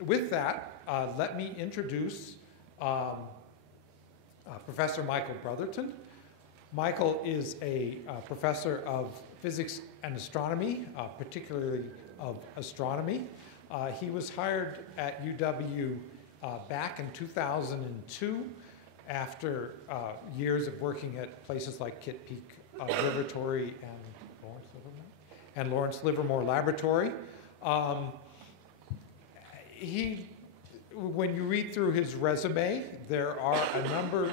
With that, let me introduce Professor Michael Brotherton. Michael is a professor of physics and astronomy, particularly of astronomy. He was hired at UW back in 2002 after years of working at places like Kitt Peak Observatory and Lawrence Livermore Laboratory. When you read through his resume, there are a number,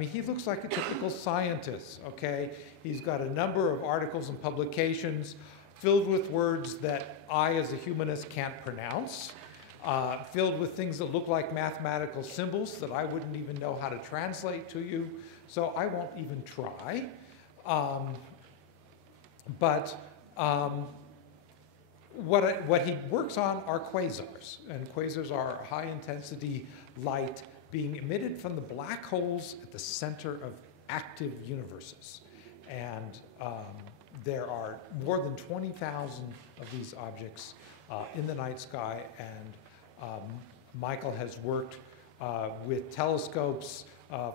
he looks like a typical scientist, okay? He's got a number of articles and publications filled with words that I, as a humanist, can't pronounce, filled with things that look like mathematical symbols that I wouldn't even know how to translate to you, so I won't even try. What he works on are quasars, and quasars are high-intensity light being emitted from the black holes at the center of active universes. And there are more than 20,000 of these objects in the night sky, and Michael has worked with telescopes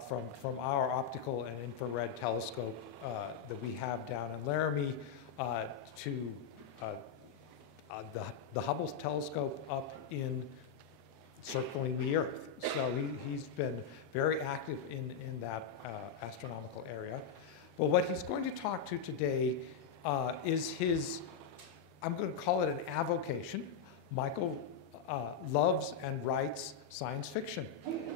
from our optical and infrared telescope that we have down in Laramie to the Hubble telescope up in circling the Earth. So he's been very active in that astronomical area. Well, what he's going to talk to today is his, I'm going to call it an avocation. Michael loves and writes science fiction.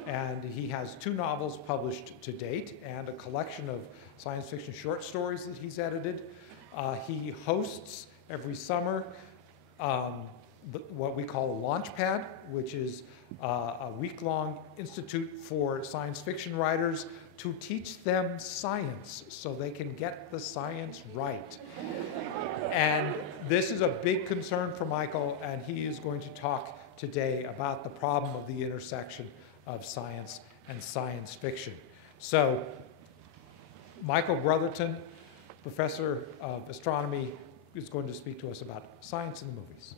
And he has 2 novels published to date and a collection of science fiction short stories that he's edited. He hosts every summer what we call a launch pad, which is a week-long institute for science fiction writers to teach them science so they can get the science right. And this is a big concern for Michael, and he is going to talk today about the problem of the intersection of science and science fiction. So, Michael Brotherton, professor of astronomy, is going to speak to us about science in the movies.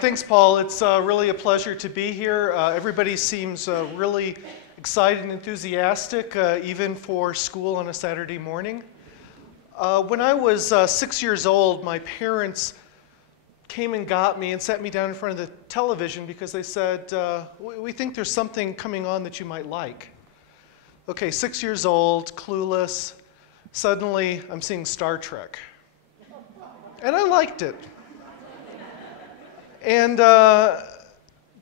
Thanks, Paul. It's really a pleasure to be here. Everybody seems really excited and enthusiastic, even for school on a Saturday morning. When I was 6 years old, my parents came and got me and sat me down in front of the television because they said, we think there's something coming on that you might like. Okay, 6 years old, clueless. Suddenly, I'm seeing Star Trek. And I liked it. And that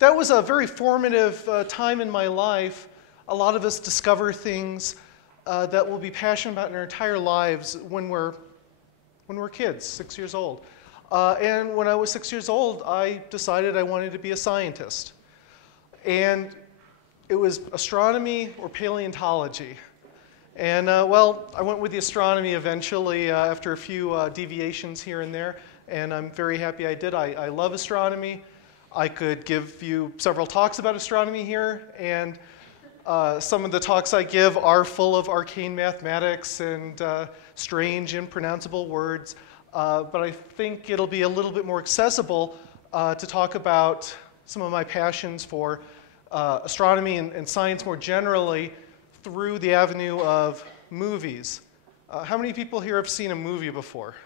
was a very formative time in my life. A lot of us discover things that we'll be passionate about in our entire lives when we're kids, 6 years old. And when I was 6 years old, I decided I wanted to be a scientist. And it was astronomy or paleontology. And well, I went with the astronomy eventually after a few deviations here and there. And I'm very happy I did. I love astronomy. I could give you several talks about astronomy here. And some of the talks I give are full of arcane mathematics and strange, impronounceable words. But I think it'll be a little bit more accessible to talk about some of my passions for astronomy and science more generally through the avenue of movies. How many people here have seen a movie before?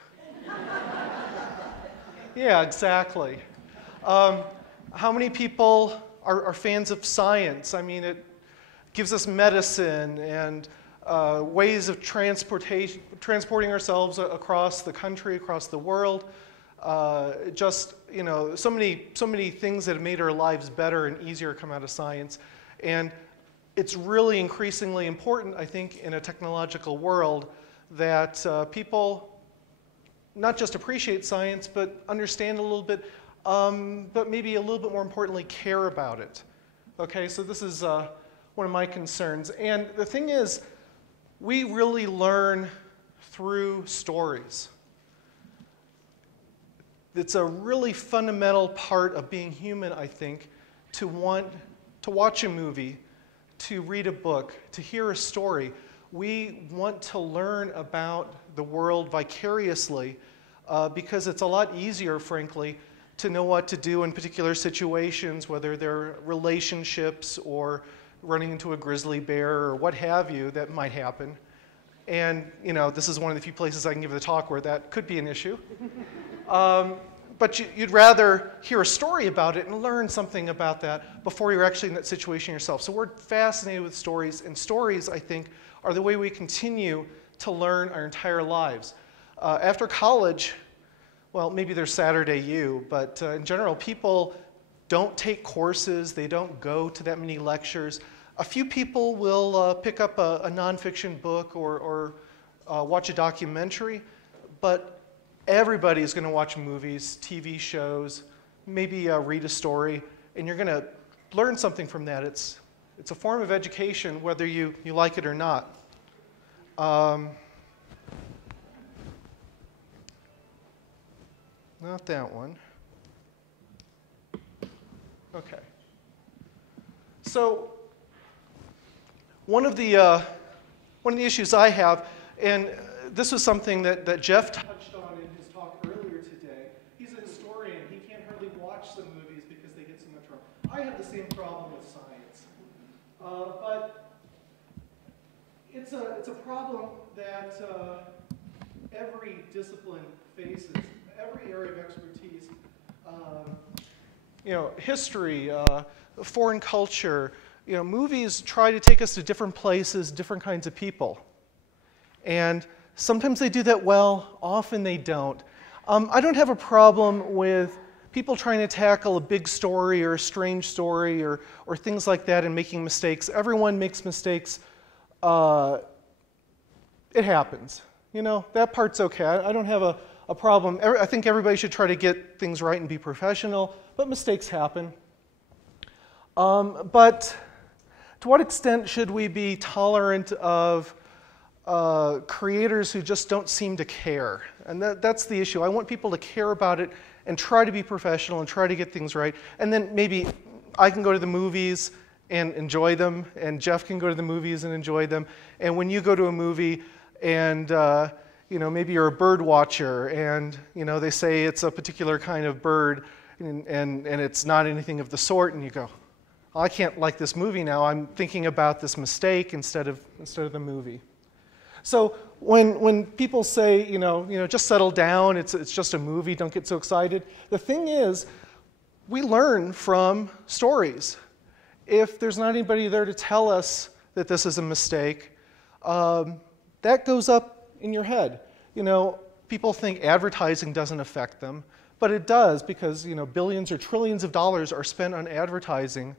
Yeah, exactly. How many people are fans of science? I mean, it gives us medicine and ways of transporting ourselves across the country, across the world. Just, you know, so many things that have made our lives better and easier come out of science. And it's really increasingly important, I think, in a technological world that people not just appreciate science, but understand a little bit, but maybe a little bit more importantly, care about it. Okay, so this is one of my concerns. And the thing is, we really learn through stories. It's a really fundamental part of being human, I think, to want to watch a movie, to read a book, to hear a story. we want to learn about the world vicariously because it's a lot easier, frankly, to know what to do in particular situations, whether they're relationships or running into a grizzly bear or what have you that might happen. And, you know, this is one of the few places I can give the talk where that could be an issue. But you'd rather hear a story about it and learn something about that before you're actually in that situation yourself. So we're fascinated with stories, and stories, I think, are the way we continue to learn our entire lives. After college, well, maybe there's Saturday U, but in general, people don't take courses, they don't go to that many lectures. A few people will pick up a nonfiction book or watch a documentary, but everybody is going to watch movies, TV shows, maybe read a story, and you're going to learn something from that. It's a form of education, whether you like it or not. Not that one. Okay. So one of the issues I have, and this was something that Jeff touched on in his talk earlier today. He's a historian. He can't hardly watch some movies because they get so much wrong. I have the same problem with science, but it's a problem that every discipline faces, every area of expertise. You know, history, foreign culture. You know, movies try to take us to different places, different kinds of people. And sometimes they do that well, often they don't. I don't have a problem with people trying to tackle a big story or a strange story or things like that and making mistakes. Everyone makes mistakes. It happens. You know, that part's okay. I don't have a problem. I think everybody should try to get things right and be professional, but mistakes happen. But to what extent should we be tolerant of creators who just don't seem to care? And that's the issue. I want people to care about it and try to be professional and try to get things right. And then maybe I can go to the movies and enjoy them, and Jeff can go to the movies and enjoy them. And when you go to a movie and you know, maybe you're a bird watcher and you know, they say it's a particular kind of bird and it's not anything of the sort, and you go, oh, I can't like this movie now. I'm thinking about this mistake instead of the movie. So when people say, you know, just settle down, it's just a movie, don't get so excited. The thing is, we learn from stories. If there's not anybody there to tell us that this is a mistake, that goes up in your head. You know, people think advertising doesn't affect them, but it does, because, you know, billions or trillions of dollars are spent on advertising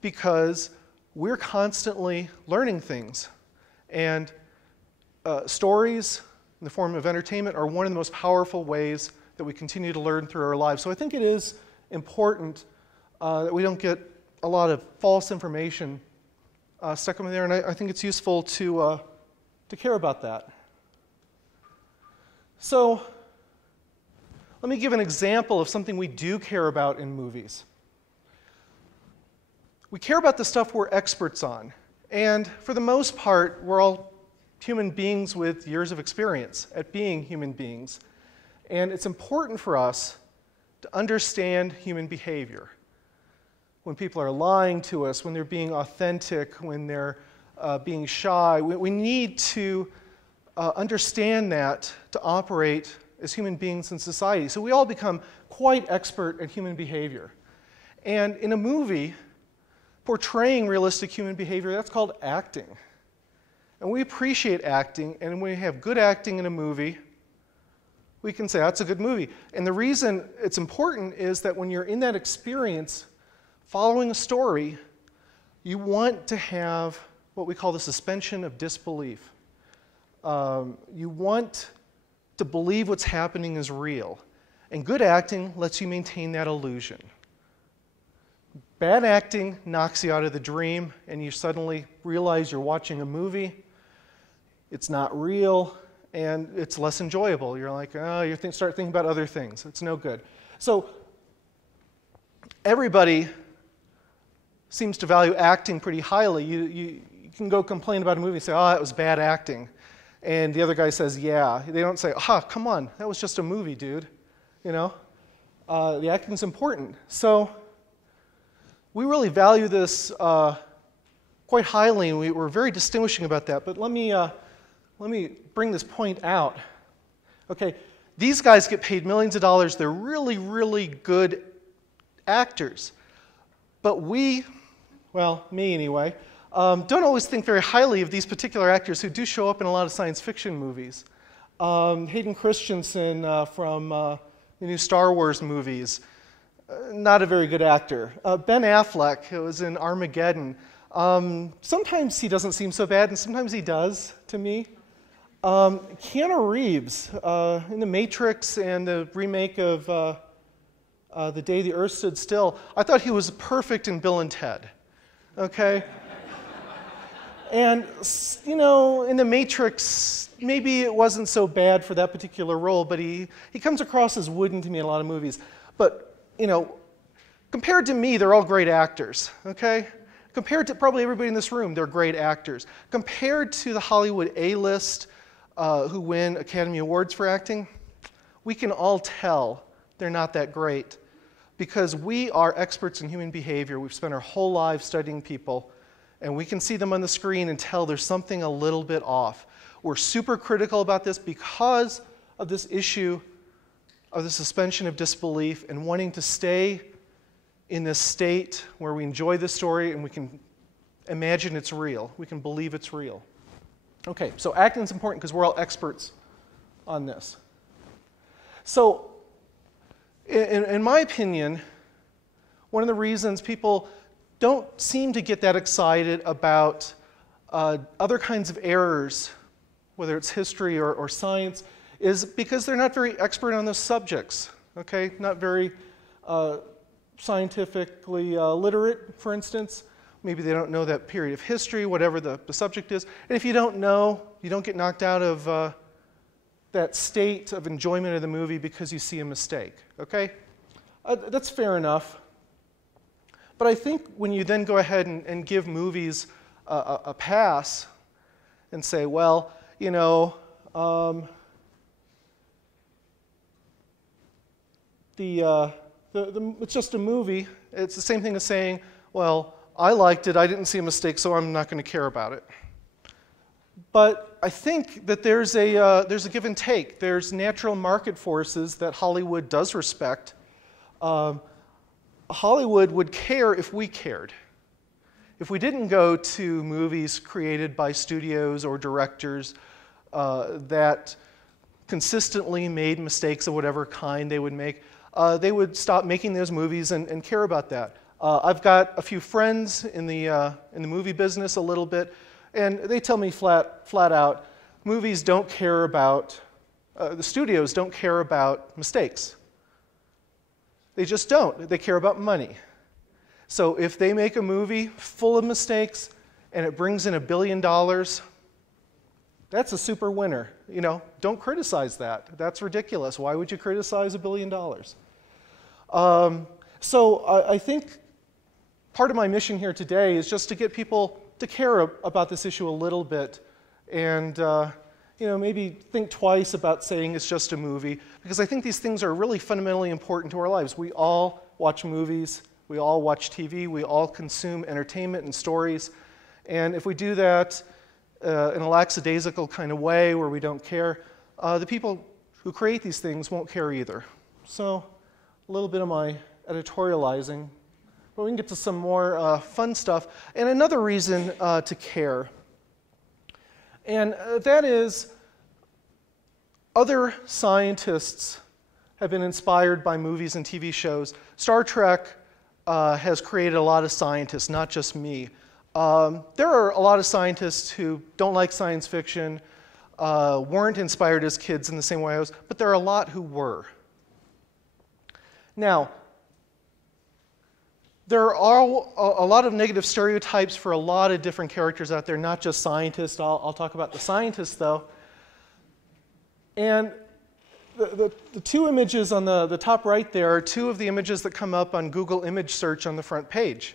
because we're constantly learning things. And stories in the form of entertainment are one of the most powerful ways that we continue to learn through our lives. So I think it is important that we don't get a lot of false information stuck in there, and I think it's useful to care about that. So let me give an example of something we do care about in movies. We care about the stuff we're experts on, and for the most part, we're all human beings with years of experience at being human beings. And it's important for us to understand human behavior. When people are lying to us, when they're being authentic, when they're being shy, we need to understand that to operate as human beings in society. So we all become quite expert at human behavior. And in a movie, portraying realistic human behavior, that's called acting. And we appreciate acting, and when we have good acting in a movie, we can say, that's a good movie. And the reason it's important is that when you're in that experience, following a story, you want to have what we call the suspension of disbelief. You want to believe what's happening is real. And good acting lets you maintain that illusion. Bad acting knocks you out of the dream, and you suddenly realize you're watching a movie. It's not real, and it's less enjoyable. You're like, oh, you start thinking about other things. It's no good. So everybody seems to value acting pretty highly. You can go complain about a movie and say, oh, that was bad acting. And the other guy says, yeah. They don't say, come on, that was just a movie, dude. You know? The acting's important. So we really value this quite highly, and we're very distinguishing about that. But let me bring this point out. Okay, these guys get paid millions of dollars. They're really, really good actors. But we, well, me anyway, don't always think very highly of these particular actors who do show up in a lot of science fiction movies. Hayden Christensen from the new Star Wars movies, not a very good actor. Ben Affleck, who was in Armageddon, sometimes he doesn't seem so bad, and sometimes he does to me. Keanu Reeves in The Matrix and the remake of The Day the Earth Stood Still, I thought he was perfect in Bill and Ted. Okay? And, you know, in The Matrix, maybe it wasn't so bad for that particular role, but he comes across as wooden to me in a lot of movies. But, you know, compared to me, they're all great actors, okay? Compared to probably everybody in this room, they're great actors. Compared to the Hollywood A-list who win Academy Awards for acting, we can all tell they're not that great because we are experts in human behavior. We've spent our whole lives studying people, and we can see them on the screen and tell there's something a little bit off. We're super critical about this because of this issue of the suspension of disbelief and wanting to stay in this state where we enjoy the story and we can imagine it's real. We can believe it's real. Okay, so acting is important because we're all experts on this. So, in my opinion, one of the reasons people don't seem to get that excited about other kinds of errors, whether it's history or science, is because they're not very expert on those subjects, okay? Not very scientifically literate, for instance. Maybe they don't know that period of history, whatever the subject is. And if you don't know, you don't get knocked out of that state of enjoyment of the movie because you see a mistake, okay? That's fair enough. But I think when you then go ahead and give movies a pass and say, well, you know, it's just a movie. It's the same thing as saying, well, I liked it, I didn't see a mistake, so I'm not going to care about it. But I think that there's a give and take. There's natural market forces that Hollywood does respect. Hollywood would care if we cared. If we didn't go to movies created by studios or directors that consistently made mistakes of whatever kind they would make, they would stop making those movies and care about that. I've got a few friends in the movie business a little bit, and they tell me flat out, movies don't care about, the studios don't care about mistakes. They just don't. They care about money. So if they make a movie full of mistakes and it brings in $1 billion, that's a super winner. You know, don't criticize that. That's ridiculous. Why would you criticize $1 billion? So I think part of my mission here today is just to get people to care about this issue a little bit and you know, maybe think twice about saying it's just a movie, because I think these things are really fundamentally important to our lives. We all watch movies, we all watch TV, we all consume entertainment and stories, and if we do that in a lackadaisical kind of way where we don't care, the people who create these things won't care either. So a little bit of my editorializing, but we can get to some more fun stuff. And another reason to care, and that is other scientists have been inspired by movies and TV shows. Star Trek has created a lot of scientists, not just me. There are a lot of scientists who don't like science fiction, weren't inspired as kids in the same way I was, but there are a lot who were. Now, there are a lot of negative stereotypes for a lot of different characters out there, not just scientists. I'll talk about the scientists, though. And the two images on the top right there are two of the images that come up on Google image search on the front page.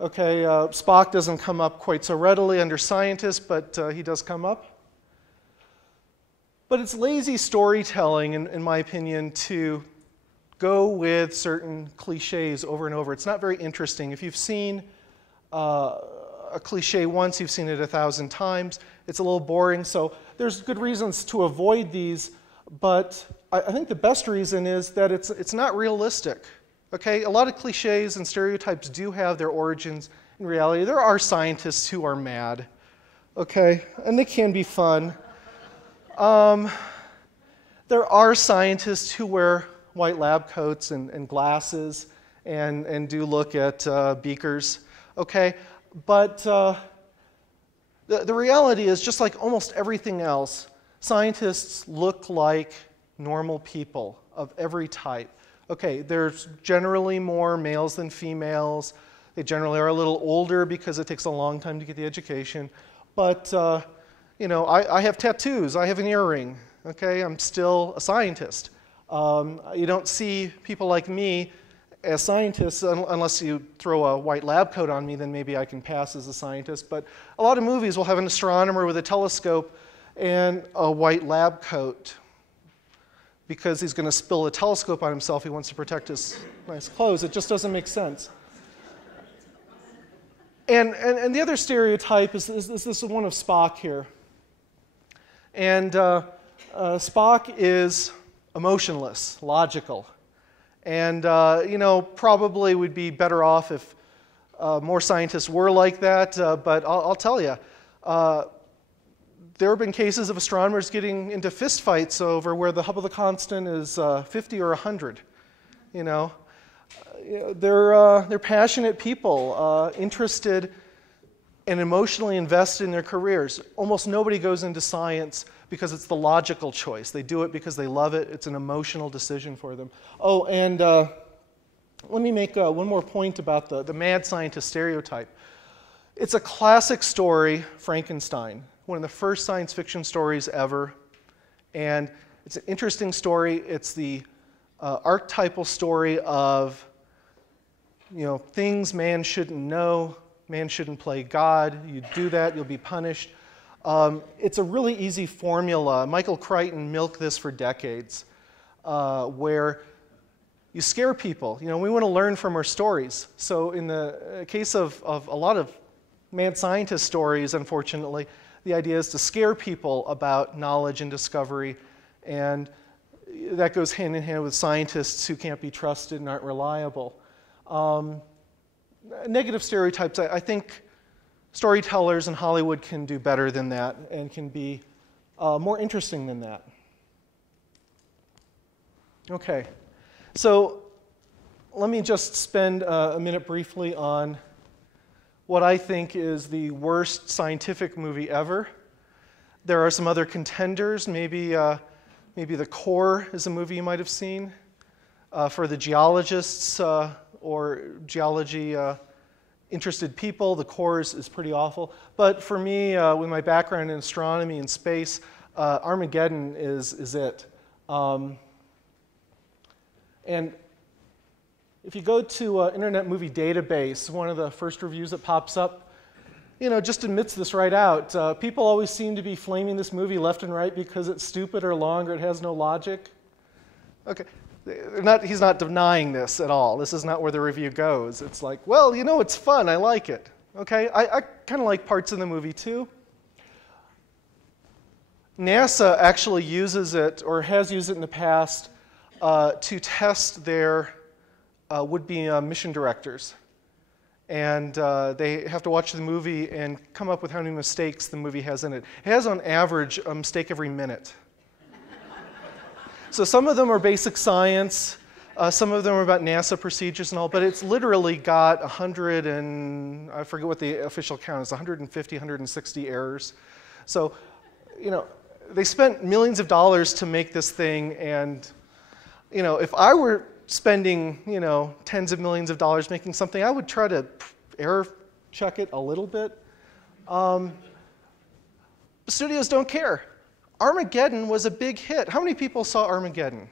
Okay, Spock doesn't come up quite so readily under scientists, but he does come up. But it's lazy storytelling, in my opinion, to go with certain cliches over and over. It's not very interesting. If you've seen a cliche once, you've seen it 1,000 times. It's a little boring, so there's good reasons to avoid these, but I think the best reason is that it's not realistic. Okay, a lot of cliches and stereotypes do have their origins in reality. There are scientists who are mad, okay, and they can be fun. There are scientists who wear white lab coats and glasses and do look at beakers, okay, but the reality is, just like almost everything else, scientists look like normal people of every type. Okay, there's generally more males than females. They generally are a little older because it takes a long time to get the education. But, you know, I have tattoos. I have an earring. Okay, I'm still a scientist. You don't see people like me as scientists unless you throw a white lab coat on me, then maybe I can pass as a scientist. But a lot of movies will have an astronomer with a telescope and a white lab coat, because he's going to spill a telescope on himself. He wants to protect his nice clothes. It just doesn't make sense. And the other stereotype is this one of Spock here. And Spock is emotionless, logical. And, you know, probably would be better off if more scientists were like that. But I'll tell you, there have been cases of astronomers getting into fistfights over where the Hubble constant is 50 or 100. You know, they're passionate people, interested and emotionally invested in their careers. Almost nobody goes into science because it's the logical choice. They do it because they love it. It's an emotional decision for them. Oh, and let me make one more point about the mad scientist stereotype. It's a classic story, Frankenstein. One of the first science fiction stories ever, and it's an interesting story. It's the archetypal story of, you know, things man shouldn't know. Man shouldn't play God. You do that, you'll be punished. It's a really easy formula. Michael Crichton milked this for decades, where you scare people. You know, we want to learn from our stories. So in the case of a lot of mad scientist stories, unfortunately, the idea is to scare people about knowledge and discovery, and that goes hand in hand with scientists who can't be trusted and aren't reliable. Negative stereotypes, I think storytellers in Hollywood can do better than that and can be more interesting than that. Okay, so let me just spend a minute briefly on what I think is the worst scientific movie ever. There are some other contenders. Maybe The Core is a movie you might have seen. For the geologists or geology interested people, The Core is pretty awful. But for me, with my background in astronomy and space, Armageddon is it. And if you go to Internet Movie Database, one of the first reviews that pops up, you know, just admits this right out. People always seem to be flaming this movie left and right because it's stupid or long or it has no logic. Okay, he's not denying this at all. This is not where the review goes. It's like, well, you know, it's fun. I like it. Okay, I kind of like parts of the movie too. NASA actually uses it, or has used it in the past, to test their would-be mission directors. And they have to watch the movie and come up with how many mistakes the movie has in it. It has, on average, a mistake every minute. So some of them are basic science, some of them are about NASA procedures and all, but it's literally got 100 and, I forget what the official count is, 150, 160 errors. So, you know, they spent millions of dollars to make this thing, and, you know, if I were spending, you know, tens of millions of dollars making something, I would try to error check it a little bit. Studios don't care. Armageddon was a big hit. How many people saw Armageddon?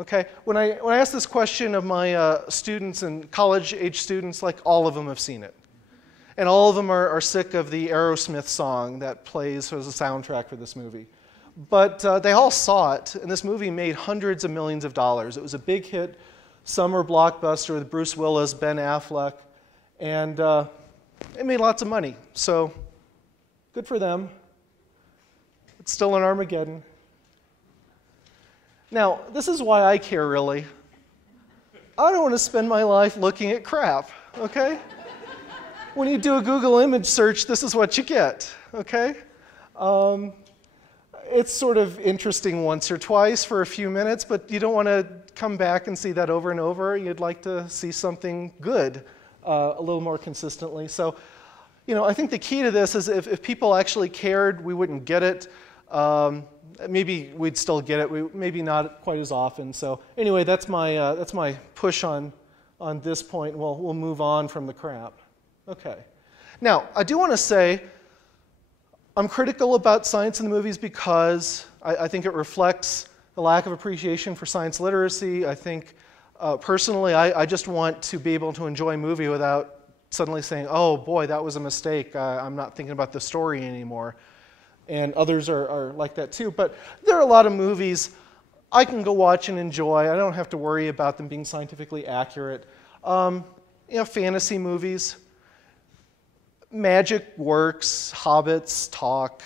Okay, when I ask this question of my students and college-age students, like all of them have seen it. And all of them are sick of the Aerosmith song that plays as a soundtrack for this movie. But they all saw it, and this movie made hundreds of millions of dollars. It was a big hit, summer blockbuster with Bruce Willis, Ben Affleck, and it made lots of money. So good for them. It's still an Armageddon. Now, this is why I care, really. I don't want to spend my life looking at crap, okay? When you do a Google image search, this is what you get, okay? It's sort of interesting once or twice for a few minutes, but you don't want to come back and see that over and over. You'd like to see something good a little more consistently. So, I think the key to this is if people actually cared, we wouldn't get it. Maybe we'd still get it, maybe not quite as often. So anyway, that's my push on this point. We'll move on from the crap. Okay. Now, I do want to say I'm critical about science in the movies because I think it reflects the lack of appreciation for science literacy. I think, personally, I just want to be able to enjoy a movie without suddenly saying, oh boy, that was a mistake. I'm not thinking about the story anymore. And others are like that too. But there are a lot of movies I can go watch and enjoy. I don't have to worry about them being scientifically accurate. Fantasy movies. Magic works, hobbits talk.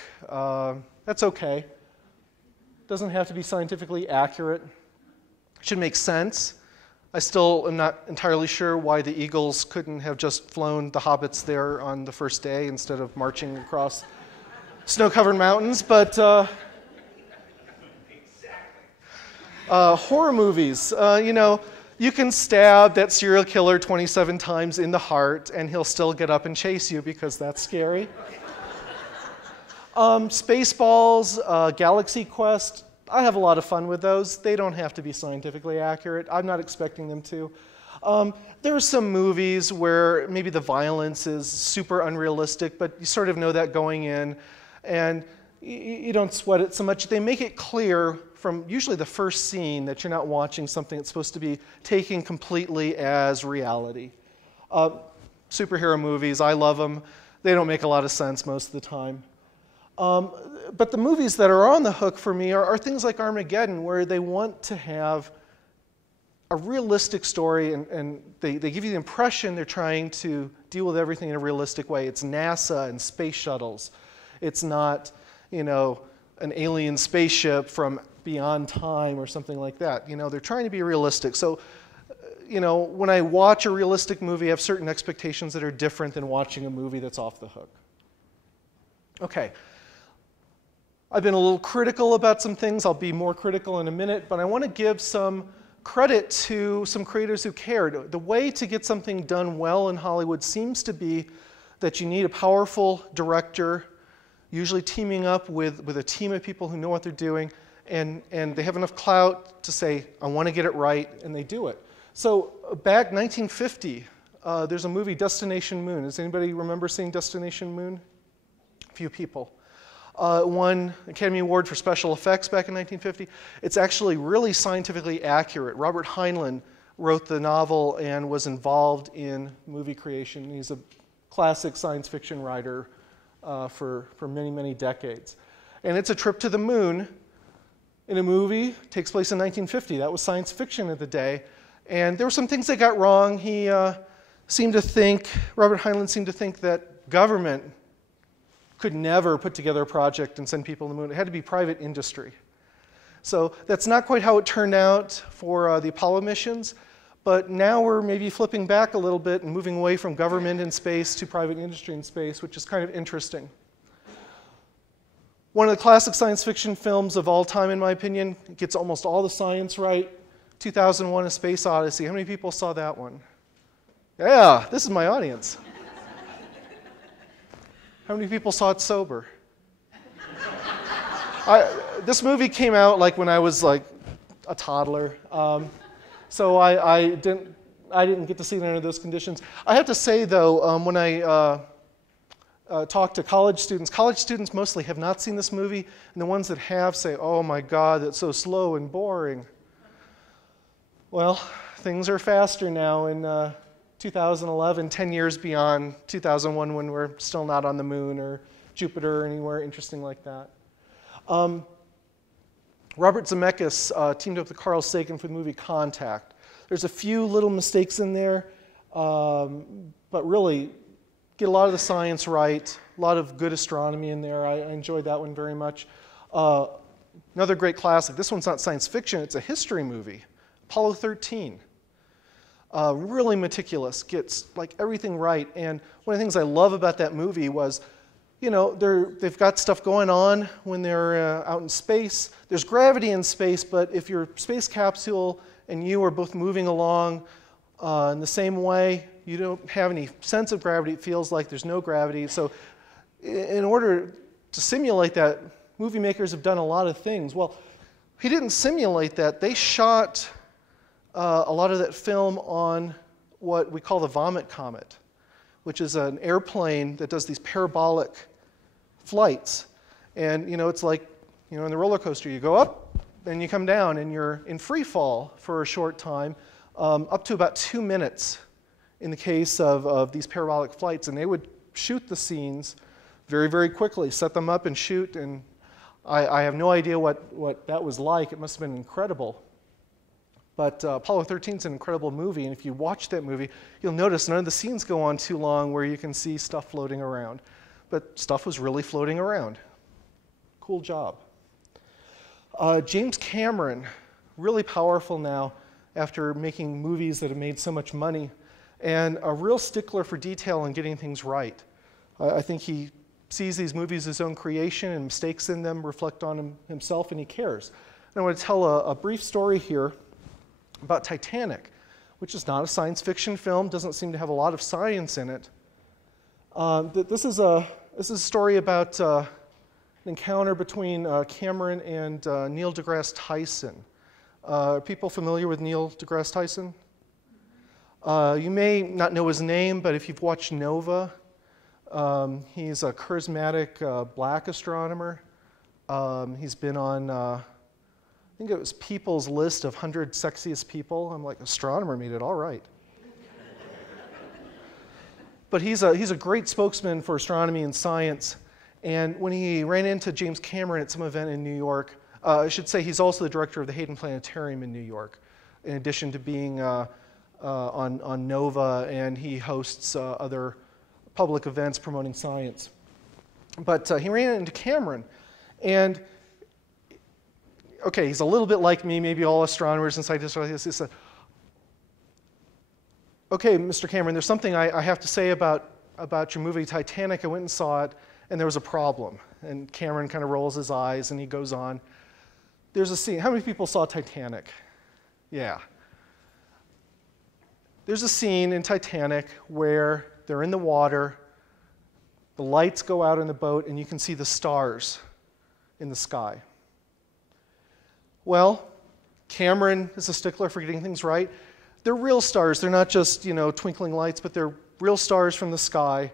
That's okay. Doesn't have to be scientifically accurate. Should make sense. I still am not entirely sure why the Eagles couldn't have just flown the hobbits there on the first day instead of marching across snow-covered mountains, but horror movies, you can stab that serial killer 27 times in the heart and he'll still get up and chase you because that's scary. Spaceballs, Galaxy Quest, I have a lot of fun with those. They don't have to be scientifically accurate. I'm not expecting them to. There are some movies where maybe the violence is super unrealistic, but you sort of know that going in. And you don't sweat it so much. They make it clear from usually the first scene that you're not watching something that's supposed to be taken completely as reality. Superhero movies, I love them. They don't make a lot of sense most of the time. But the movies that are on the hook for me are things like Armageddon, where they want to have a realistic story, and they give you the impression they're trying to deal with everything in a realistic way. It's NASA and space shuttles. It's not, an alien spaceship from beyond time or something like that. They're trying to be realistic. So, when I watch a realistic movie, I have certain expectations that are different than watching a movie that's off the hook. Okay. I've been a little critical about some things. I'll be more critical in a minute, but I want to give some credit to some creators who cared. The way to get something done well in Hollywood seems to be that you need a powerful director, usually teaming up with a team of people who know what they're doing, and they have enough clout to say, I want to get it right, and they do it. So back 1950, there's a movie, Destination Moon. Does anybody remember seeing Destination Moon? A few people. It won Academy Award for special effects back in 1950. It's actually really scientifically accurate. Robert Heinlein wrote the novel and was involved in movie creation. He's a classic science fiction writer for many, many decades. And it's a trip to the moon in a movie. It takes place in 1950. That was science fiction of the day. And there were some things that got wrong. He seemed to think, Robert Heinlein seemed to think that government could never put together a project and send people to the moon. It had to be private industry. So that's not quite how it turned out for the Apollo missions, but now we're maybe flipping back a little bit and moving away from government in space to private industry in space, which is kind of interesting. One of the classic science fiction films of all time, in my opinion, gets almost all the science right, 2001: A Space Odyssey. How many people saw that one? Yeah, this is my audience. How many people saw it sober? This movie came out like when I was like a toddler, so I didn't get to see it under those conditions. I have to say though, when I talk to college students mostly have not seen this movie, and the ones that have say, "Oh my God, that's so slow and boring." Well, things are faster now in 2011, 10 years beyond 2001 when we're still not on the moon or Jupiter or anywhere interesting like that. Robert Zemeckis teamed up with Carl Sagan for the movie Contact. There's a few little mistakes in there, but really get a lot of the science right, a lot of good astronomy in there. I enjoyed that one very much. Another great classic. This one's not science fiction, it's a history movie. Apollo 13. Really meticulous, gets like everything right. And one of the things I love about that movie was, you know, they've got stuff going on when they're out in space. There's gravity in space, but if your space capsule and you are both moving along in the same way, you don't have any sense of gravity. It feels like there's no gravity. So in order to simulate that, movie makers have done a lot of things. Well, he didn't simulate that. They shot a lot of that film on what we call the Vomit Comet, which is an airplane that does these parabolic flights. And, you know, it's like, you know, in the roller coaster, you go up, then you come down, and you're in free fall for a short time, up to about 2 minutes in the case of these parabolic flights. And they would shoot the scenes very, very quickly, set them up and shoot. And I have no idea what that was like. It must have been incredible. But Apollo 13 is an incredible movie, and if you watch that movie, you'll notice none of the scenes go on too long where you can see stuff floating around. But stuff was really floating around. Cool job. James Cameron, really powerful now after making movies that have made so much money, and a real stickler for detail and getting things right. I think he sees these movies as his own creation, and mistakes in them reflect on himself, and he cares. And I want to tell a brief story here about Titanic, which is not a science fiction film, doesn't seem to have a lot of science in it. This is a story about an encounter between Cameron and Neil deGrasse Tyson. Are people familiar with Neil deGrasse Tyson? You may not know his name, but if you've watched Nova, he's a charismatic black astronomer. He's been on I think it was People's list of 100 sexiest people. I'm like, astronomer made it all right. But he's a great spokesman for astronomy and science. And when he ran into James Cameron at some event in New York, I should say he's also the director of the Hayden Planetarium in New York, in addition to being on Nova, and he hosts other public events promoting science. But he ran into Cameron, and okay, he's a little bit like me, maybe all astronomers and scientists are like this. He said, okay, Mr. Cameron, there's something I have to say about your movie Titanic. I went and saw it, and there was a problem. And Cameron kind of rolls his eyes, and he goes on. There's a scene. How many people saw Titanic? Yeah. There's a scene in Titanic where they're in the water, the lights go out in the boat, and you can see the stars in the sky. Well, Cameron is a stickler for getting things right. They're real stars. They're not just, you know, twinkling lights, but they're real stars from the sky.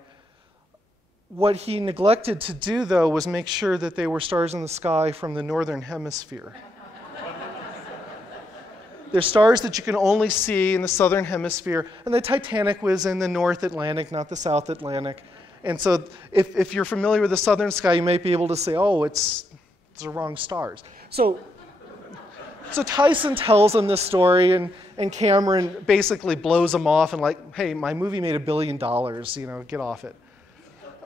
What he neglected to do, though, was make sure that they were stars in the sky from the northern hemisphere. They're stars that you can only see in the southern hemisphere, and the Titanic was in the North Atlantic, not the South Atlantic. And so if you're familiar with the southern sky, you might be able to say, oh, it's the wrong stars. So Tyson tells him this story, and Cameron basically blows him off and like, hey, my movie made $1 billion, you know, get off it.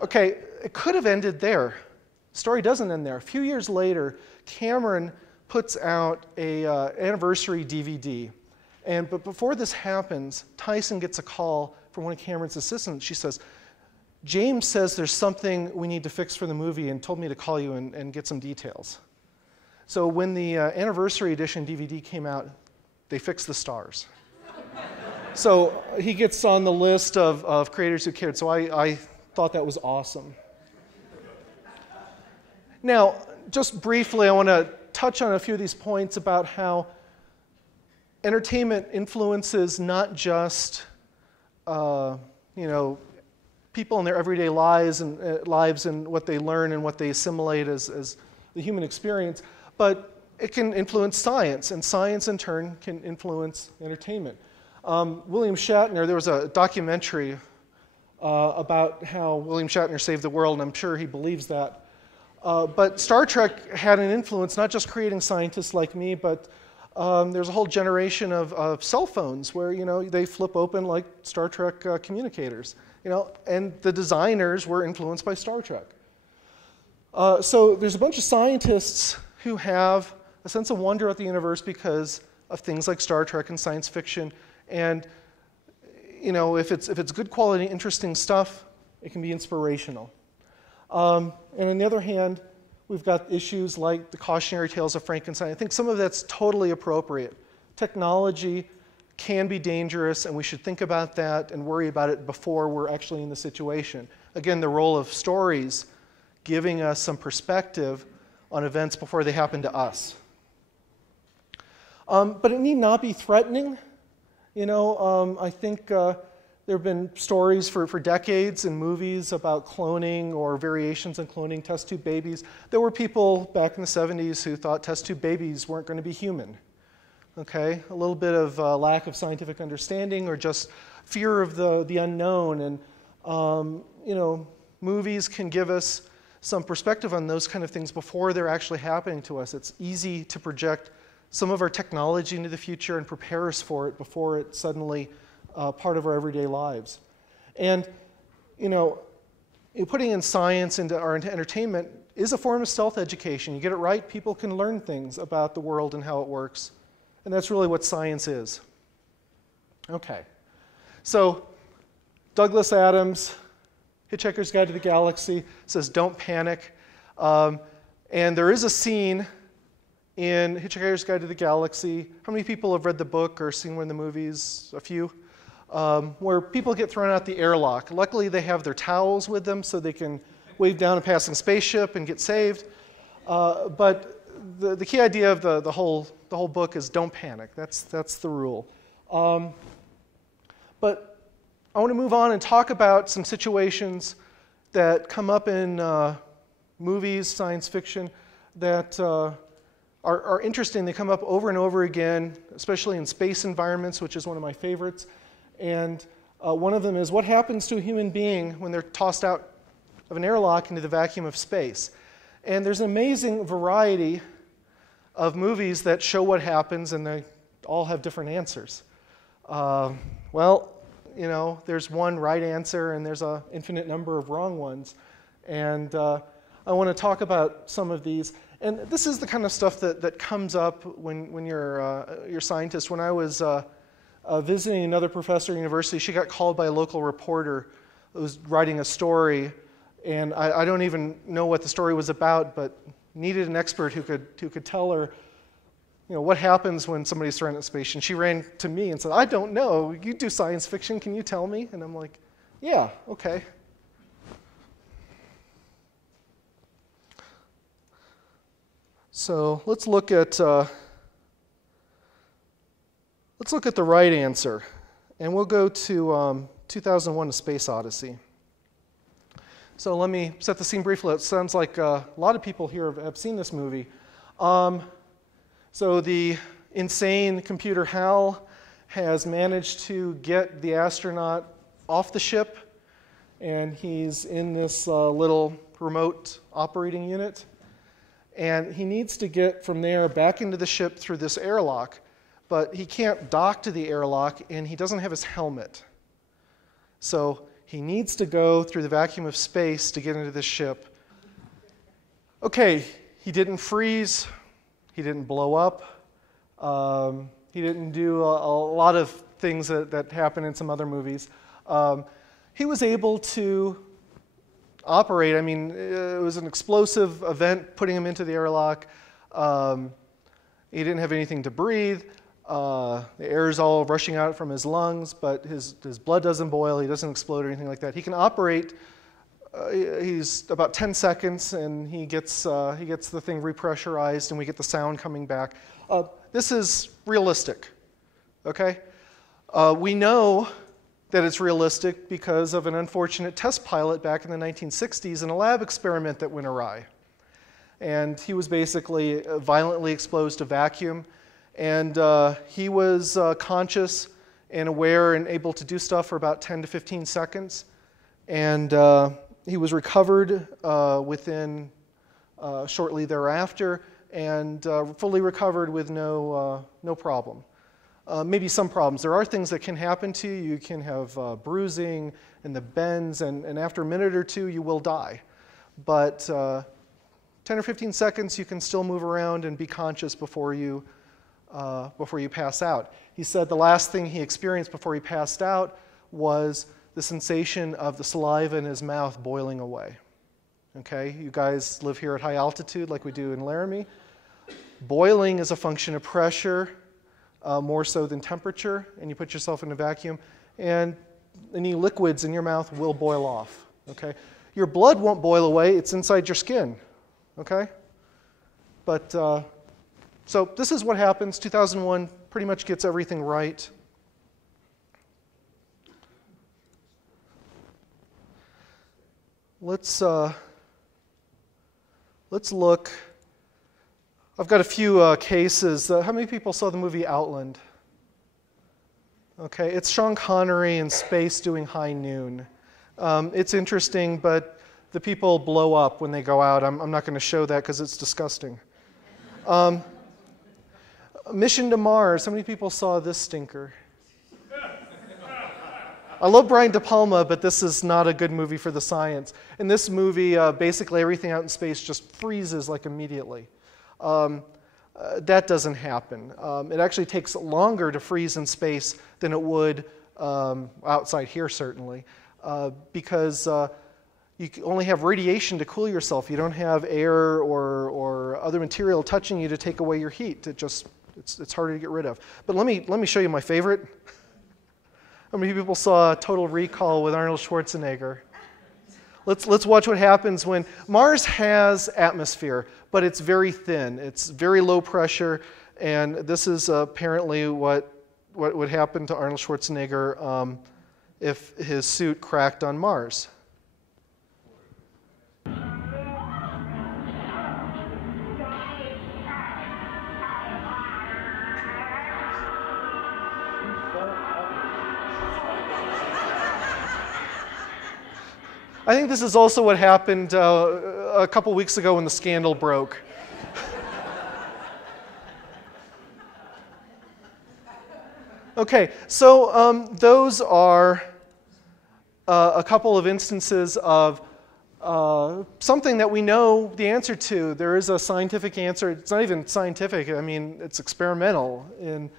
Okay, it could have ended there. The story doesn't end there. A few years later, Cameron puts out an anniversary DVD. But before this happens, Tyson gets a call from one of Cameron's assistants. She says, James says there's something we need to fix for the movie and told me to call you and get some details. So when the anniversary edition DVD came out, they fixed the stars. So he gets on the list of creators who cared. So I thought that was awesome. Now, just briefly, I want to touch on a few of these points about how entertainment influences not just people in their everyday lives and what they learn and what they assimilate as the human experience, but it can influence science, and science in turn can influence entertainment. William Shatner, there was a documentary about how William Shatner saved the world, and I'm sure he believes that. But Star Trek had an influence, not just creating scientists like me, but there's a whole generation of cell phones where, you know, they flip open like Star Trek communicators, you know, and the designers were influenced by Star Trek. So there's a bunch of scientists who have a sense of wonder at the universe because of things like Star Trek and science fiction. And, you know, if it's good quality, interesting stuff, it can be inspirational. And on the other hand, we've got issues like the cautionary tales of Frankenstein. I think some of that's totally appropriate. Technology can be dangerous, and we should think about that and worry about it before we're actually in the situation. Again, the role of stories giving us some perspective on events before they happen to us. But it need not be threatening. You know, I think there have been stories for decades in movies about cloning or variations on cloning test tube babies. There were people back in the 70s who thought test tube babies weren't going to be human. Okay, a little bit of lack of scientific understanding or just fear of the unknown. And, you know, movies can give us some perspective on those kind of things before they're actually happening to us. It's easy to project some of our technology into the future and prepare us for it before it's suddenly part of our everyday lives. And, you know, putting in science into our entertainment is a form of stealth education. You get it right, people can learn things about the world and how it works. And that's really what science is. Okay. So, Douglas Adams, Hitchhiker's Guide to the Galaxy, says don't panic. And there is a scene in Hitchhiker's Guide to the Galaxy. How many people have read the book or seen one of the movies? A few. Where people get thrown out the airlock. Luckily, they have their towels with them so they can wave down a passing spaceship and get saved. But the key idea of the whole book is don't panic. That's the rule. But I want to move on and talk about some situations that come up in movies, science fiction, that are interesting. They come up over and over again, especially in space environments, which is one of my favorites. And one of them is what happens to a human being when they're tossed out of an airlock into the vacuum of space. And there's an amazing variety of movies that show what happens, and they all have different answers. Well, you know, there's one right answer, and there's an infinite number of wrong ones. And I want to talk about some of these. And this is the kind of stuff that comes up when you're a scientist. When I was visiting another professor at university, she got called by a local reporter who was writing a story. And I don't even know what the story was about, but needed an expert who could tell her, you know, what happens when somebody's thrown into space. And she ran to me and said, I don't know. You do science fiction. Can you tell me? And I'm like, yeah, okay. So let's look at the right answer. And we'll go to 2001: A Space Odyssey. So let me set the scene briefly. It sounds like a lot of people here have seen this movie. So the insane computer Hal has managed to get the astronaut off the ship, and he's in this little remote operating unit. And he needs to get from there back into the ship through this airlock, but he can't dock to the airlock, and he doesn't have his helmet. So he needs to go through the vacuum of space to get into this ship. Okay, he didn't freeze. He didn't blow up. He didn't do a lot of things that happen in some other movies. He was able to operate. I mean, it was an explosive event putting him into the airlock. He didn't have anything to breathe. The air is all rushing out from his lungs, but his blood doesn't boil. He doesn't explode or anything like that. He can operate. He's about 10 seconds, and he gets the thing repressurized, and we get the sound coming back. This is realistic, okay? We know that it's realistic because of an unfortunate test pilot back in the 1960s in a lab experiment that went awry. and he was basically violently exposed to vacuum. And he was conscious and aware and able to do stuff for about 10 to 15 seconds. And he was recovered within shortly thereafter, and fully recovered with no problem. Maybe some problems. There are things that can happen to you. You can have bruising and the bends, and after a minute or two, you will die. But 10 or 15 seconds, you can still move around and be conscious before you pass out. He said the last thing he experienced before he passed out was the sensation of the saliva in his mouth boiling away. Okay, you guys live here at high altitude like we do in Laramie. Boiling is a function of pressure, more so than temperature, and you put yourself in a vacuum, and any liquids in your mouth will boil off. Okay, your blood won't boil away; it's inside your skin. Okay, but so this is what happens. 2001 pretty much gets everything right. Let's look. I've got a few cases. How many people saw the movie Outland? Okay, it's Sean Connery in space doing High Noon. It's interesting, but the people blow up when they go out. I'm not going to show that because it's disgusting. Mission to Mars. How many people saw this stinker? I love Brian De Palma, but this is not a good movie for the science. In this movie, basically everything out in space just freezes like immediately. That doesn't happen. It actually takes longer to freeze in space than it would outside here, certainly, because you only have radiation to cool yourself. You don't have air or other material touching you to take away your heat. It's harder to get rid of. But let me show you my favorite. How many people saw Total Recall with Arnold Schwarzenegger? Let's watch what happens when Mars has atmosphere, but it's very thin. It's very low pressure, and this is apparently what would happen to Arnold Schwarzenegger if his suit cracked on Mars. I think this is also what happened a couple weeks ago when the scandal broke. Okay, so those are a couple of instances of something that we know the answer to. There is a scientific answer. It's not even scientific. I mean, it's experimental. And,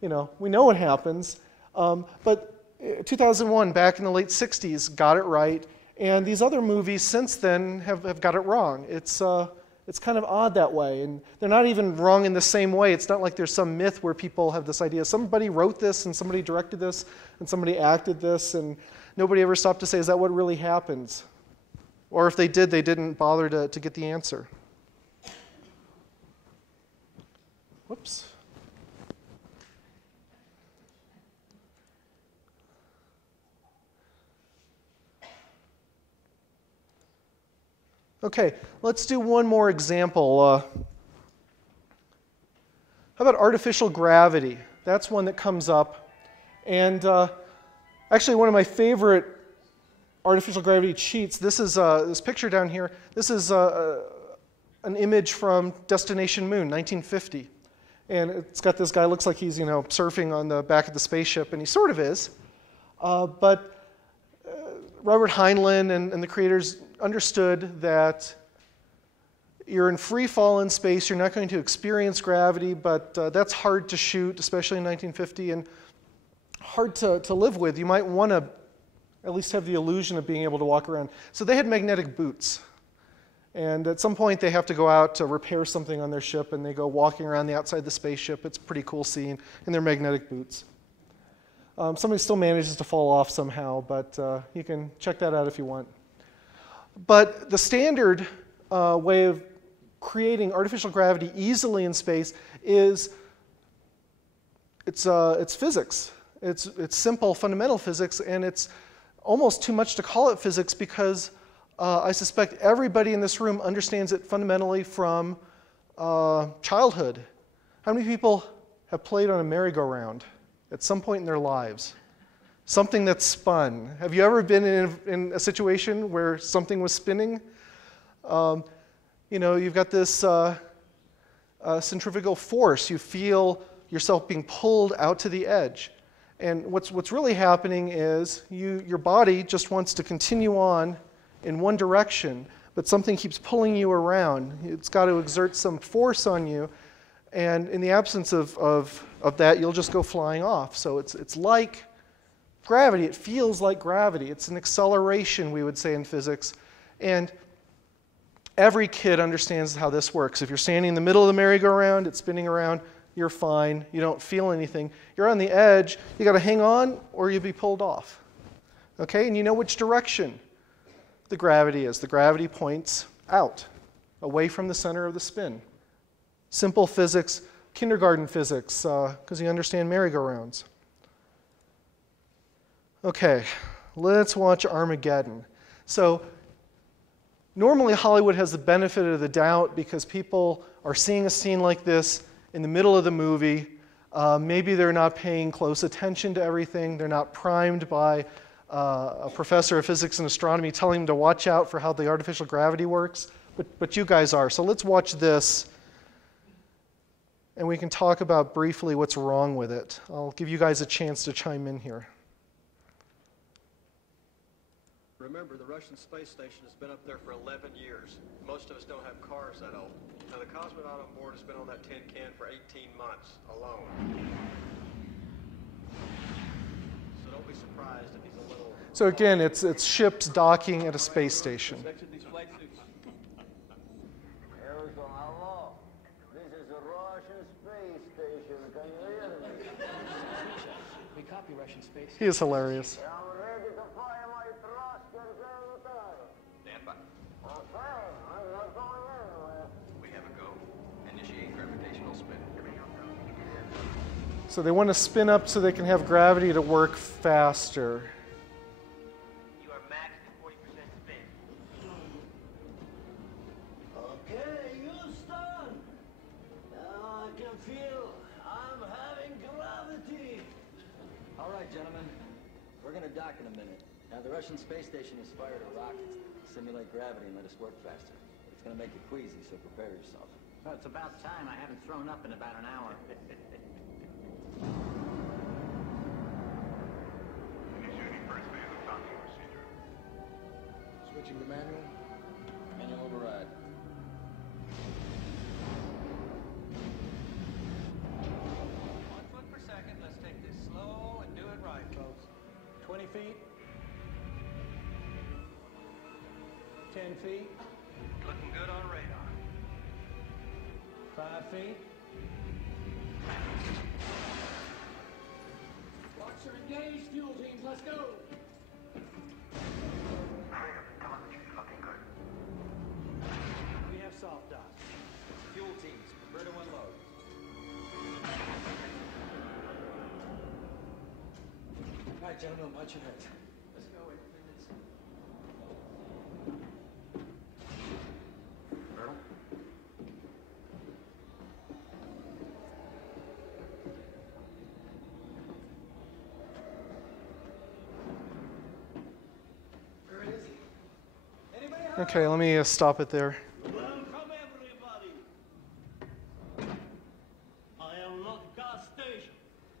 we know what happens. But 2001, back in the late 60s, got it right. And these other movies since then have got it wrong. It's kind of odd that way. And they're not even wrong in the same way. It's not like there's some myth where people have this idea. Somebody wrote this, and somebody directed this, and somebody acted this, and nobody ever stopped to say, is that what really happens? Or if they did, they didn't bother to get the answer. Whoops. Okay, let's do one more example. How about artificial gravity? That's one that comes up. And actually, one of my favorite artificial gravity cheats, this is this picture down here. This is an image from Destination Moon, 1950. And it's got this guy, looks like he's surfing on the back of the spaceship, and he sort of is. But Robert Heinlein and the creators understood that you're in free fall in space, you're not going to experience gravity, but that's hard to shoot, especially in 1950, and hard to live with. You might want to at least have the illusion of being able to walk around. So they had magnetic boots. And at some point they have to go out to repair something on their ship, and they go walking around the outside of the spaceship. It's a pretty cool scene in their magnetic boots. Somebody still manages to fall off somehow, but you can check that out if you want. But the standard way of creating artificial gravity easily in space is it's physics. It's simple fundamental physics, and it's almost too much to call it physics because I suspect everybody in this room understands it fundamentally from childhood. How many people have played on a merry-go-round at some point in their lives? Something that's spun. Have you ever been in a situation where something was spinning? You know, you've got this centrifugal force. You feel yourself being pulled out to the edge. And what's really happening is your body just wants to continue on in one direction, but something keeps pulling you around. It's got to exert some force on you, and in the absence of that, you'll just go flying off. So it's like gravity. It feels like gravity. It's an acceleration, we would say in physics. And every kid understands how this works. If you're standing in the middle of the merry-go-round, it's spinning around, you're fine. You don't feel anything. You're on the edge. You got to hang on or you'll be pulled off. Okay? And you know which direction the gravity is. The gravity points out, away from the center of the spin. Simple physics, kindergarten physics, because you understand merry-go-rounds. Okay, let's watch Armageddon. So normally Hollywood has the benefit of the doubt because people are seeing a scene like this in the middle of the movie. Maybe they're not paying close attention to everything. They're not primed by a professor of physics and astronomy telling them to watch out for how the artificial gravity works. But you guys are. So let's watch this, and we can talk about briefly what's wrong with it. I'll give you guys a chance to chime in here. Remember, the Russian space station has been up there for 11 years. Most of us don't have cars that old. Now, the cosmonaut on board has been on that tin can for 18 months alone. So don't be surprised if he's a little... So again, it's ships docking at a space station. Hello. This is a Russian space station. Can you hear me? We copy Russian space. He is hilarious. I'm ready to fire my thrusters anytime. Stand by. Okay, I'm not going anywhere. We have a go. Initiate gravitational spin. So they want to spin up so they can have gravity to work faster. You are maxed at 40% spin. Okay, Houston. Now I can feel I'm having gravity. All right, gentlemen. We're going to dock in a minute. Now, the Russian space station has fired a rocket to simulate gravity and let us work faster. It's going to make you queasy, so prepare yourself. Well, it's about time. I haven't thrown up in about an hour. Switching to manual. Manual override. One foot per second. Let's take this slow and do it right, folks. 20 feet. 10 feet. Looking good on radar. 5 feet. Locks are engaged, fuel teams. Let's go. We have soft docks. Fuel teams, prepare to unload. All right, gentlemen, watch your head. Let's go. Wait, minutes. Okay, let me stop it there. Welcome, everybody. I am not gas station.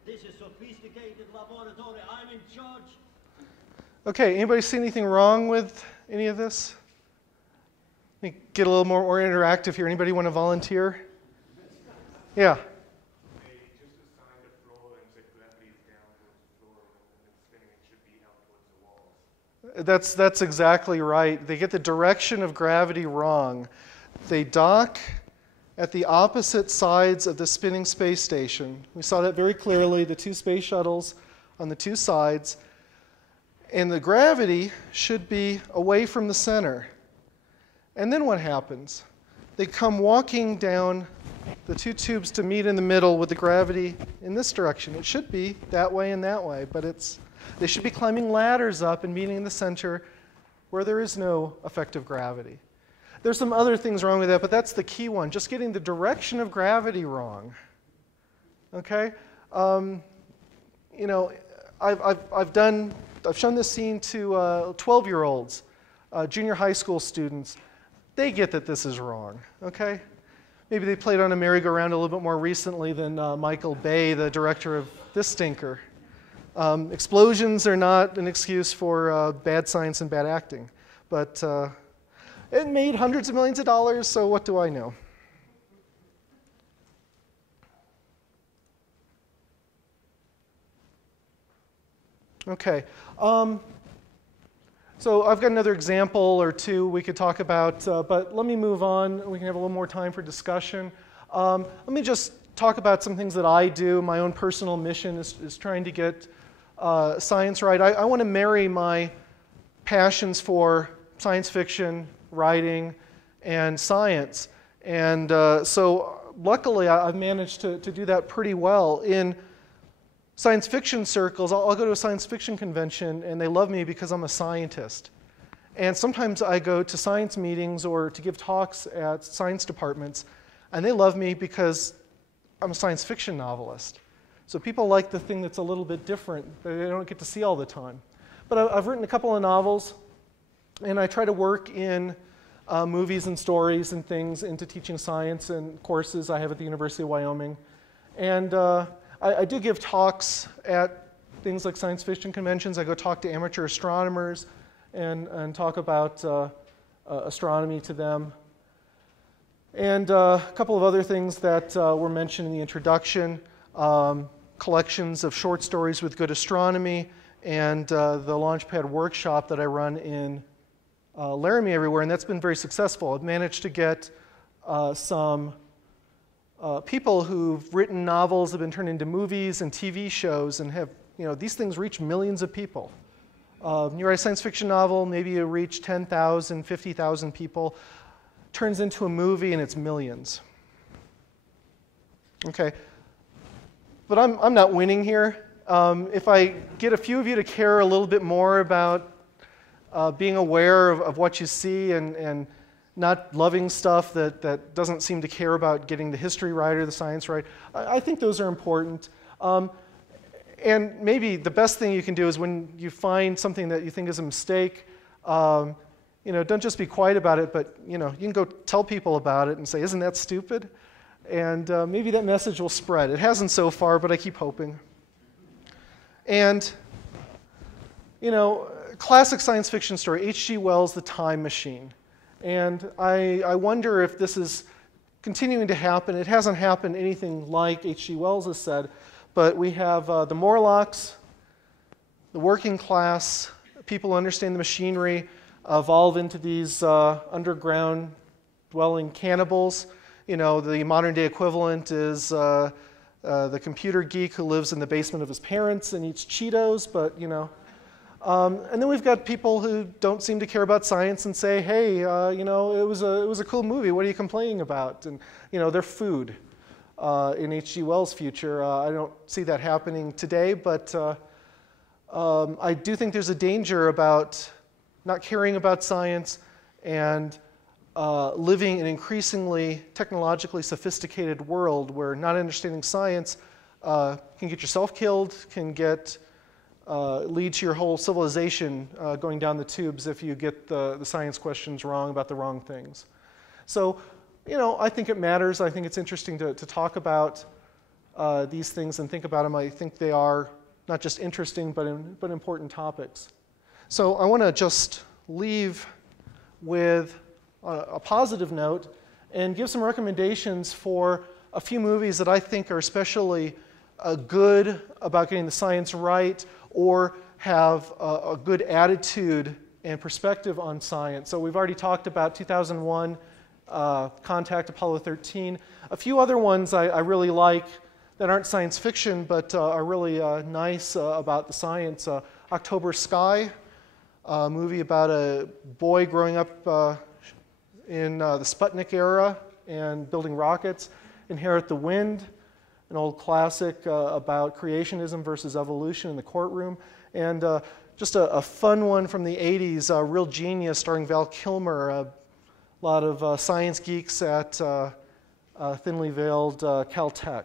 This is sophisticated laboratory. I'm in charge. Okay, anybody see anything wrong with any of this? Let me get a little more interactive here. Anybody want to volunteer? Yeah. They just assigned a floor and said gravity is down towards the floor and it's spinning, it should be out towards the walls. That's exactly right. They get the direction of gravity wrong. They dock at the opposite sides of the spinning space station. We saw that very clearly, the two space shuttles on the two sides. And the gravity should be away from the center. And then what happens? They come walking down the two tubes to meet in the middle with the gravity in this direction. It should be that way and that way, but they should be climbing ladders up and meeting in the center where there is no effective gravity. There's some other things wrong with that, but that's the key one, just getting the direction of gravity wrong. Okay? You know, I've shown this scene to 12-year-olds, junior high school students. They get that this is wrong, okay? Maybe they played on a merry-go-round a little bit more recently than Michael Bay, the director of this stinker. Explosions are not an excuse for bad science and bad acting, but it made hundreds of millions of dollars, so what do I know? Okay, so I've got another example or two we could talk about, but let me move on. We can have a little more time for discussion. Let me just talk about some things that I do. My own personal mission is trying to get science right. I want to marry my passions for science fiction, writing, and science. And so luckily, I've managed to do that pretty well. In science fiction circles, I'll go to a science fiction convention, and they love me because I'm a scientist. And sometimes I go to science meetings or to give talks at science departments, and they love me because I'm a science fiction novelist. So people like the thing that's a little bit different that they don't get to see all the time. But I've written a couple of novels, and I try to work in movies and stories and things into teaching science and courses I have at the University of Wyoming. And I do give talks at things like science fiction conventions. I go talk to amateur astronomers and talk about astronomy to them. And a couple of other things that were mentioned in the introduction, collections of short stories with good astronomy, and the Launchpad workshop that I run in Laramie everywhere, and that's been very successful. I've managed to get some people who've written novels have been turned into movies and TV shows, and have, you know, these things reach millions of people. You write a science fiction novel, maybe you reach 10,000, 50,000 people, turns into a movie and it's millions. Okay, but I'm not winning here. If I get a few of you to care a little bit more about being aware of what you see and not loving stuff that doesn't seem to care about getting the history right or the science right, I think those are important. And maybe the best thing you can do is when you find something that you think is a mistake, you know, don't just be quiet about it, but you know, you can go tell people about it and say, "Isn't that stupid?" And maybe that message will spread. It hasn't so far, but I keep hoping. And you know, classic science fiction story, H.G. Wells' The Time Machine. And I wonder if this is continuing to happen. It hasn't happened anything like H.G. Wells has said, but we have the Morlocks, the working class, people who understand the machinery, evolve into these underground dwelling cannibals. You know, the modern day equivalent is the computer geek who lives in the basement of his parents and eats Cheetos, but you know. And then we've got people who don't seem to care about science and say, "Hey, you know, it was a cool movie. What are you complaining about?" And you know, they're food in H.G. Wells' future. I don't see that happening today, but I do think there's a danger about not caring about science and living in an increasingly technologically sophisticated world where not understanding science can get yourself killed, can get lead to your whole civilization going down the tubes if you get the science questions wrong about the wrong things. So, you know, I think it matters. I think it's interesting to talk about these things and think about them. I think they are not just interesting, but important topics. So I want to just leave with a positive note and give some recommendations for a few movies that I think are especially good about getting the science right, or have a good attitude and perspective on science. So we've already talked about 2001, Contact, Apollo 13. A few other ones I really like that aren't science fiction, but are really nice about the science. October Sky, a movie about a boy growing up in the Sputnik era and building rockets. Inherit the Wind, an old classic about creationism versus evolution in the courtroom. And just a fun one from the 80s, Real Genius, starring Val Kilmer. A lot of science geeks at thinly veiled Caltech.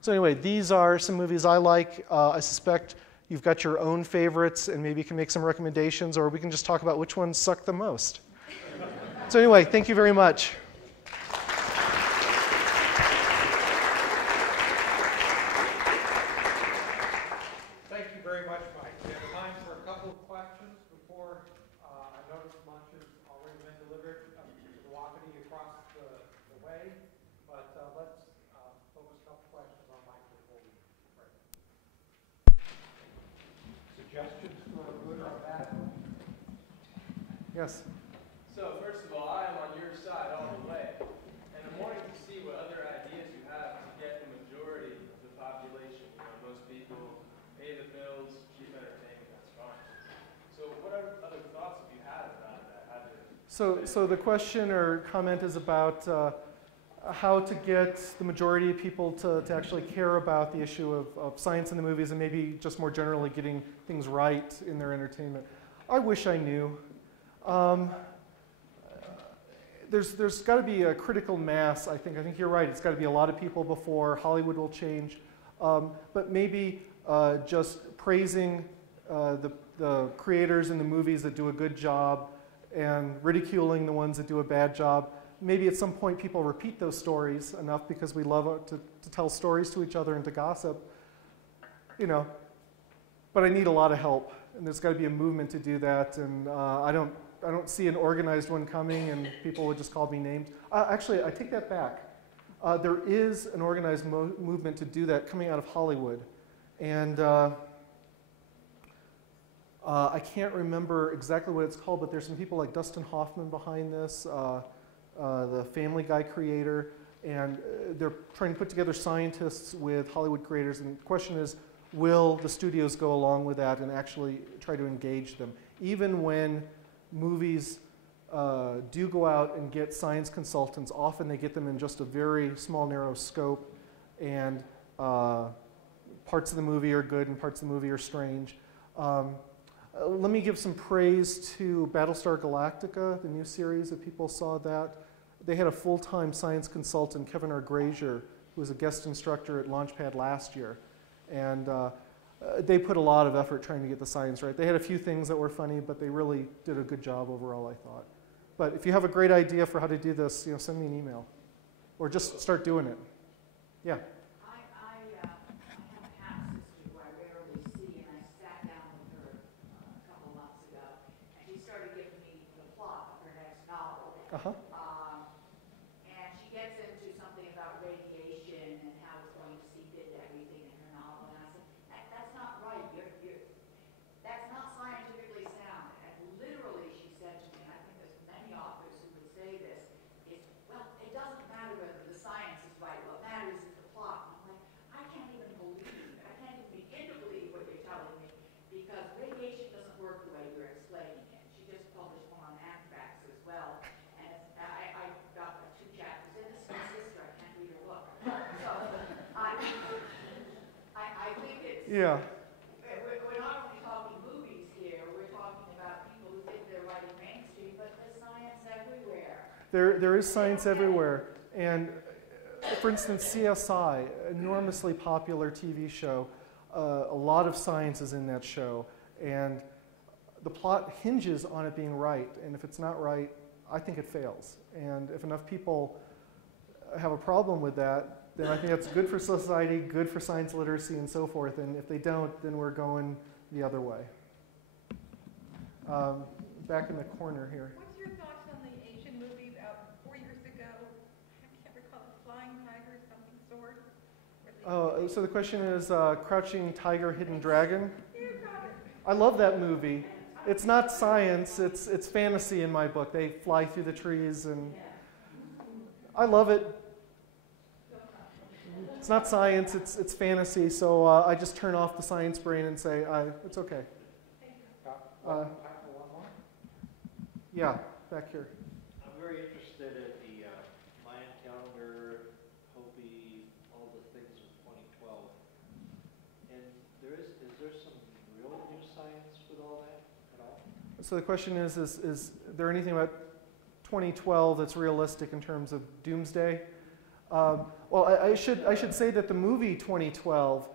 So anyway, these are some movies I like. I suspect you've got your own favorites, and maybe you can make some recommendations, or we can just talk about which ones suck the most. So anyway, thank you very much. Thank you very much, Mike. We have time for a couple of questions before I notice lunch has already been delivered to the Wapiti across the way. But let's focus a couple questions on Mike before we break. Suggestions for a good or a bad one? Yes. So first of all, I am on your side all the way, and I'm wanting to see what other ideas you have to get the majority of the population. You know, most people pay the bills, keep entertainment, that's fine. So what other thoughts have you had about that? So the question or comment is about how to get the majority of people to actually care about the issue of science in the movies, and maybe just more generally getting things right in their entertainment. I wish I knew. There's got to be a critical mass, I think. I think you're right. It's got to be a lot of people before Hollywood will change. But maybe just praising the creators in the movies that do a good job and ridiculing the ones that do a bad job. Maybe at some point people repeat those stories enough because we love to tell stories to each other and to gossip. You know, but I need a lot of help, and there's got to be a movement to do that, and I don't see an organized one coming, and people would just call me names. Actually, I take that back. There is an organized movement to do that coming out of Hollywood. And I can't remember exactly what it's called, but there's some people like Dustin Hoffman behind this, the Family Guy creator, and they're trying to put together scientists with Hollywood creators. And the question is, will the studios go along with that and actually try to engage them? Even when movies do go out and get science consultants, often they get them in just a very small, narrow scope, and parts of the movie are good and parts of the movie are strange. Let me give some praise to Battlestar Galactica, the new series, if people saw that. They had a full-time science consultant, Kevin R. Grazier, who was a guest instructor at Launchpad last year. And they put a lot of effort trying to get the science right. They had a few things that were funny, but they really did a good job overall, I thought. But if you have a great idea for how to do this, send me an email, or just start doing it. Yeah. I have a half-sister who I rarely see, and I sat down with her a couple months ago, and she started giving me the plot of her next novel. Uh-huh. And she gets into something about radiation and how it's going to seep into everything in her novel. And I said, that's not right. That's not scientifically sound. And literally she said to me, and I think there's many authors who would say this, is, well, it doesn't matter whether the science is right. What matters is the plot. And I'm like, I can't even begin to believe what you're telling me, because radiation doesn't work the way you're explaining it. She just published one on anthrax as well. And I got 2 chapters in this. My sister, I can't read her book. So I think it's... Yeah. We're not only talking movies here, we're talking about people who think they're writing mainstream, but there's science everywhere. There is science everywhere. And for instance, CSI, enormously popular TV show. A lot of science is in that show. And the plot hinges on it being right. And if it's not right, I think it fails. And if enough people have a problem with that, then I think that's good for society, good for science literacy, and so forth. And if they don't, then we're going the other way. Back in the corner here. What's your thoughts on the Asian movie about 4 years ago? I can't recall, Flying Tiger, something sort. Oh, so the question is Crouching Tiger, Hidden Dragon? You got it. I love that movie. It's not science, it's fantasy in my book. They fly through the trees, and I love it. It's not science, it's fantasy, so I just turn off the science brain and say, it's okay. Yeah, back here. I'm very interested in the Mayan calendar, Hopi, all the things with 2012. And is there some real new science with all So the question is there anything about 2012 that's realistic in terms of doomsday? Well, I should say that the movie 2012,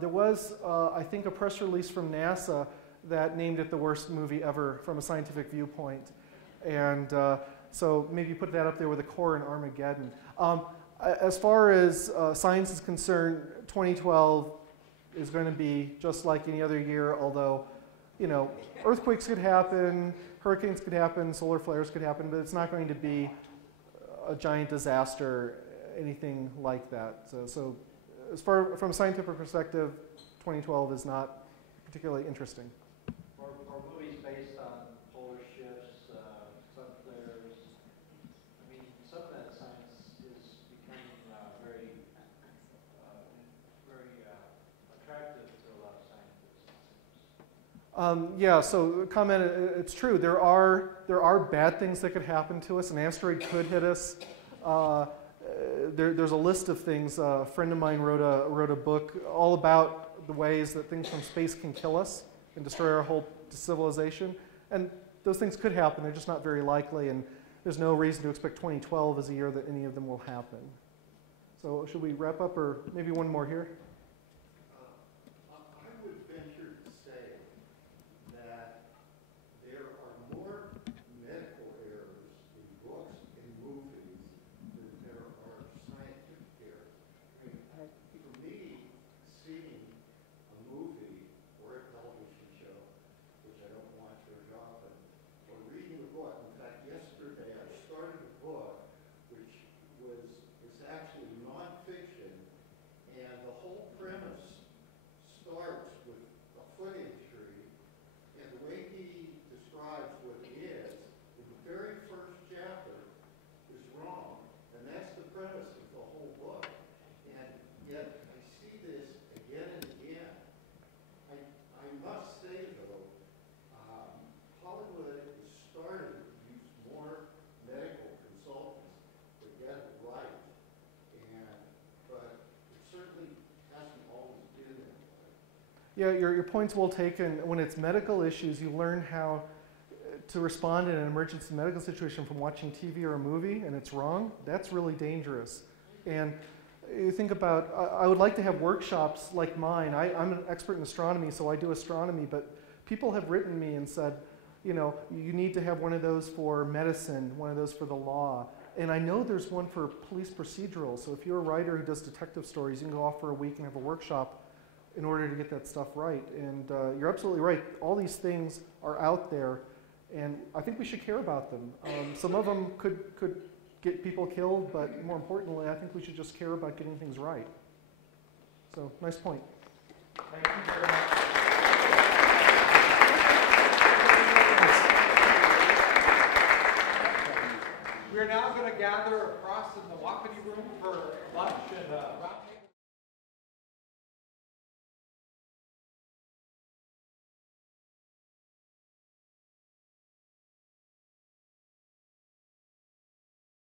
there was, I think, a press release from NASA that named it the worst movie ever from a scientific viewpoint. And so maybe put that up there with a core and Armageddon. As far as science is concerned, 2012 is going to be just like any other year, although, you know, earthquakes could happen, hurricanes could happen, solar flares could happen, but it's not going to be a giant disaster, anything like that. So as far from a scientific perspective, 2012 is not particularly interesting. Or movies based on polar shifts, sun flares. I mean, some of that science is becoming very attractive to a lot of scientists. Yeah, so comment, it's true. There are bad things that could happen to us. An asteroid could hit us. There's a list of things. A friend of mine wrote a book all about the ways that things from space can kill us and destroy our whole civilization. And those things could happen. They're just not very likely. And there's no reason to expect 2012 as a year that any of them will happen. So should we wrap up, or maybe one more here? I would venture to say that there are more medical errors in books and movies than there are scientific errors. For me, seeing a movie or a television show, which I don't watch very often, or reading a book. In fact, yesterday I started a book which is actually nonfiction, and the whole premise starts with a footage tree, and the way he describes what it is in the very first chapter is wrong, and that's the premise of the whole book. And yet I see this again and again. I must say though, Hollywood is starting to use more medical consultants to get it right, but it certainly hasn't always been that way. Yeah, your point's well taken. When it's medical issues, you learn how to respond in an emergency medical situation from watching TV or a movie, and it's wrong. That's really dangerous. And you think about, I would like to have workshops like mine. I'm an expert in astronomy, so I do astronomy, but people have written me and said, you know, you need to have one of those for medicine, one of those for the law. And I know there's one for police procedural, so if you're a writer who does detective stories, you can go off for a week and have a workshop in order to get that stuff right. And you're absolutely right. All these things are out there, and I think we should care about them. Some of them could get people killed, but more importantly, I think we should just care about getting things right. So, nice point. Thank you very much. We're now going to gather across in the Wapiti room for lunch and